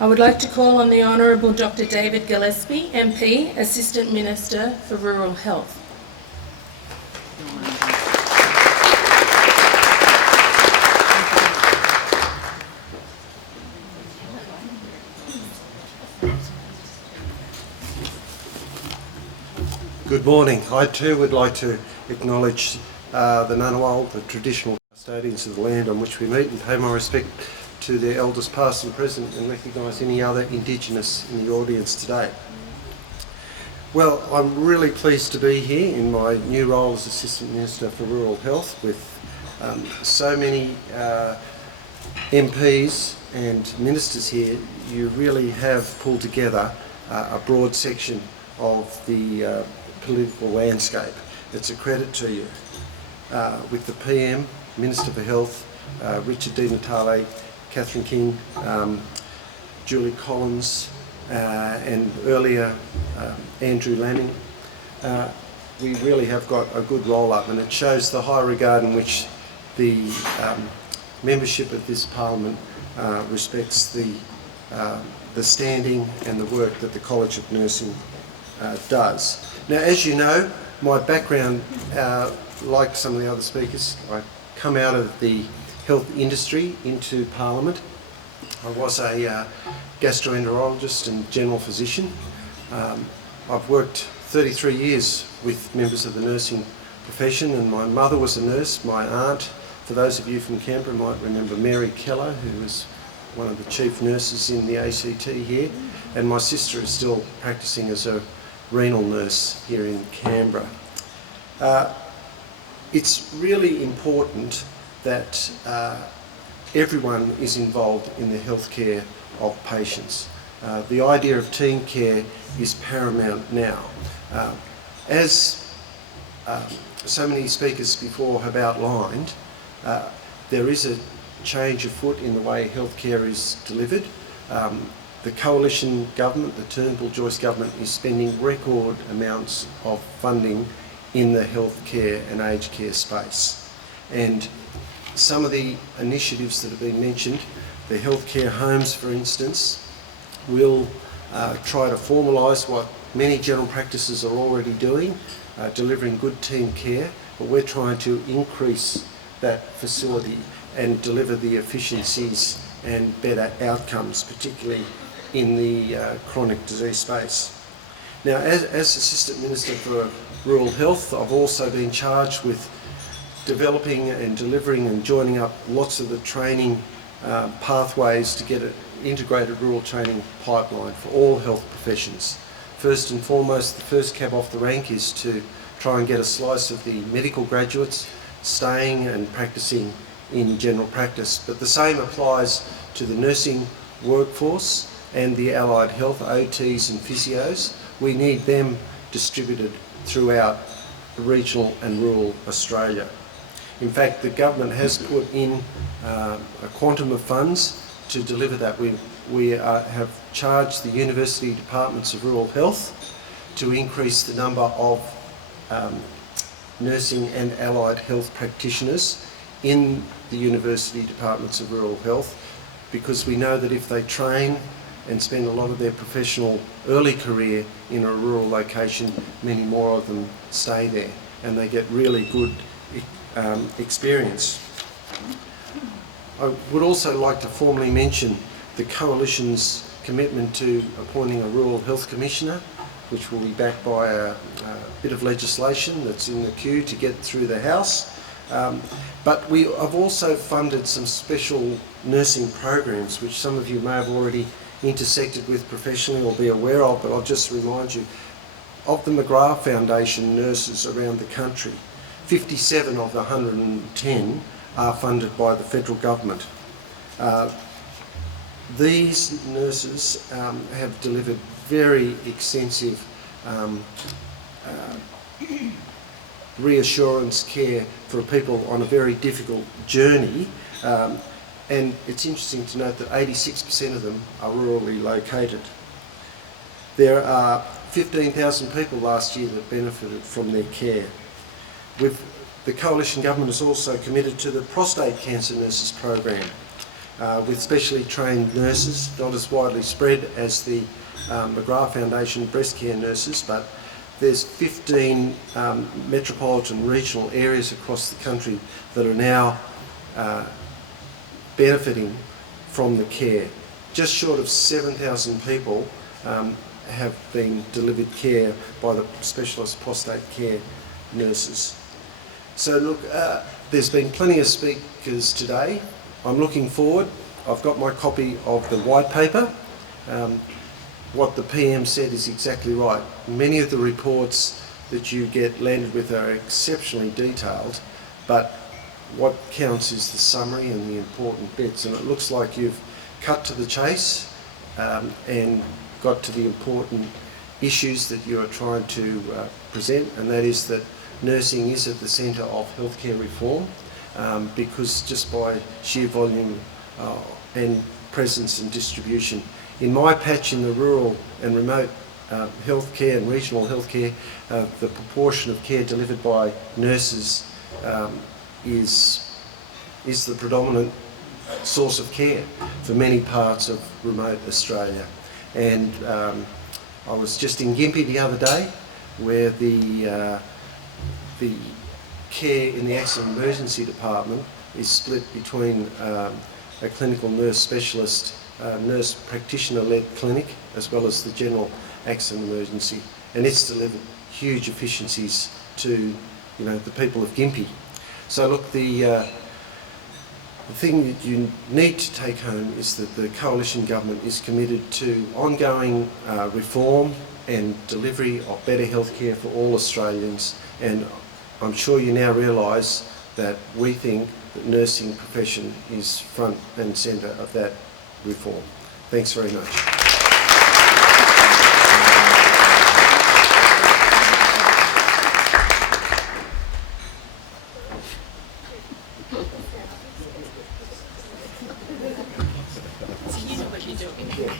I would like to call on the Honourable Dr. David Gillespie, MP, Assistant Minister for Rural Health. Good morning. I too would like to acknowledge the Ngunnawal, the traditional custodians of the land on which we meet, and pay my respect to their elders past and present, and recognise any other Indigenous in the audience today. Well, I'm really pleased to be here in my new role as Assistant Minister for Rural Health with so many MPs and ministers here. You really have pulled together a broad section of the political landscape. It's a credit to you. With the PM, Minister for Health, Richard Di Natale, Catherine King, Julie Collins, and earlier Andrew Lanning, we really have got a good roll-up, and it shows the high regard in which the membership of this Parliament respects the standing and the work that the College of Nursing does. Now, as you know, my background, like some of the other speakers, I come out of the health industry into Parliament. I was a gastroenterologist and general physician. I've worked 33 years with members of the nursing profession, and my mother was a nurse. My aunt, for those of you from Canberra, might remember Mary Keller, who was one of the chief nurses in the ACT here, and my sister is still practicing as a renal nurse here in Canberra. It's really important that everyone is involved in the healthcare of patients. The idea of team care is paramount now. As so many speakers before have outlined, there is a change afoot in the way healthcare is delivered. The coalition government, the Turnbull-Joyce government, is spending record amounts of funding in the healthcare and aged care space. And some of the initiatives that have been mentioned, the healthcare homes, for instance, will try to formalise what many general practices are already doing, delivering good team care, but we're trying to increase that facility and deliver the efficiencies and better outcomes, particularly in the chronic disease space. Now, as Assistant Minister for Rural Health, I've also been charged with developing and delivering and joining up lots of the training pathways to get an integrated rural training pipeline for all health professions. First and foremost, the first cab off the rank is to try and get a slice of the medical graduates staying and practicing in general practice, but the same applies to the nursing workforce and the allied health, OTs and physios. We need them distributed throughout regional and rural Australia. In fact, the government has put in a quantum of funds to deliver that. We have charged the university departments of rural health to increase the number of nursing and allied health practitioners in the university departments of rural health, because we know that if they train and spend a lot of their professional early career in a rural location, many more of them stay there and they get really good experience. I would also like to formally mention the Coalition's commitment to appointing a Rural Health Commissioner, which will be backed by a bit of legislation that's in the queue to get through the House. But we have also funded some special nursing programs, which some of you may have already intersected with professionally or be aware of, but I'll just remind you of the McGrath Foundation nurses around the country. 57 of the 110 are funded by the federal government. These nurses have delivered very extensive reassurance care for people on a very difficult journey, and it's interesting to note that 86% of them are rurally located. There are 15,000 people last year that benefited from their care. The Coalition Government is also committed to the prostate cancer nurses program. with specially trained nurses, not as widely spread as the McGrath Foundation breast care nurses, but there's 15 metropolitan regional areas across the country that are now benefiting from the care. Just short of 7,000 people have been delivered care by the specialist prostate care nurses. So look, there's been plenty of speakers today. I'm looking forward. I've got my copy of the white paper. What the PM said is exactly right. Many of the reports that you get landed with are exceptionally detailed, but what counts is the summary and the important bits, and it looks like you've cut to the chase and got to the important issues that you are trying to present, and that is that nursing is at the centre of healthcare reform, because just by sheer volume and presence and distribution. In my patch in the rural and remote healthcare and regional healthcare, the proportion of care delivered by nurses is the predominant source of care for many parts of remote Australia. And I was just in Gympie the other day, where the care in the accident emergency department is split between a clinical nurse specialist, nurse practitioner-led clinic, as well as the general accident emergency, and it's delivered huge efficiencies to the people of Gympie. So look, the thing that you need to take home is that the coalition government is committed to ongoing reform and delivery of better healthcare for all Australians, and I'm sure you now realise that we think that nursing profession is front and centre of that reform. Thanks very much. You know what you're doing. Thank you.